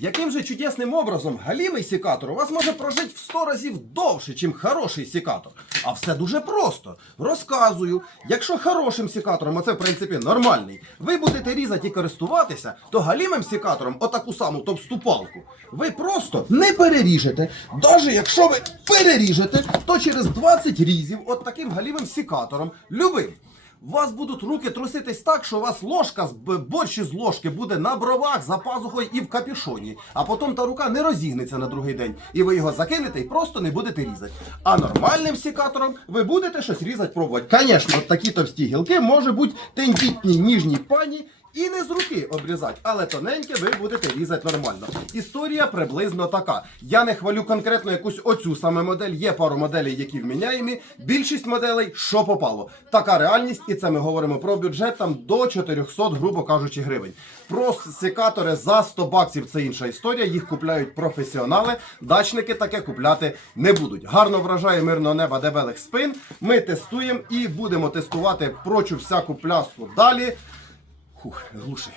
Яким же чудесним образом галімий секатор у вас може прожити в 100 разів довше, чим хороший секатор? А все дуже просто. Розказую, якщо хорошим секатором, а це в принципі нормальний, ви будете різати і користуватися, то галімим секатором, отаку саму товсту палку, ви просто не переріжете. Даже якщо ви переріжете, то через 20 різів, от таким галімим секатором, любим. У вас будуть руки труситись так, що у вас ложка з б- борщі з ложки буде на бровах, за пазухою і в капюшоні. А потім та рука не розігнеться на другий день. І ви його закинете і просто не будете різати. А нормальним сікатором ви будете щось різати пробувати. Звісно, такі товсті гілки може бути тендітні ніжні пані. І не з руки обрізати, але тоненьке ви будете різати нормально. Історія приблизно така. Я не хвалю конкретно якусь оцю саме модель. Є пару моделей, які вміняємі. Більшість моделей, що попало. Така реальність, і це ми говоримо про бюджет там до 400, грубо кажучи, гривень. Про секатори за 100 баксів це інша історія. Їх купляють професіонали. Дачники таке купляти не будуть. Гарно вражає мирного неба дебелих спин. Ми тестуємо і будемо тестувати прочу всяку пляску далі. Хух, глуши.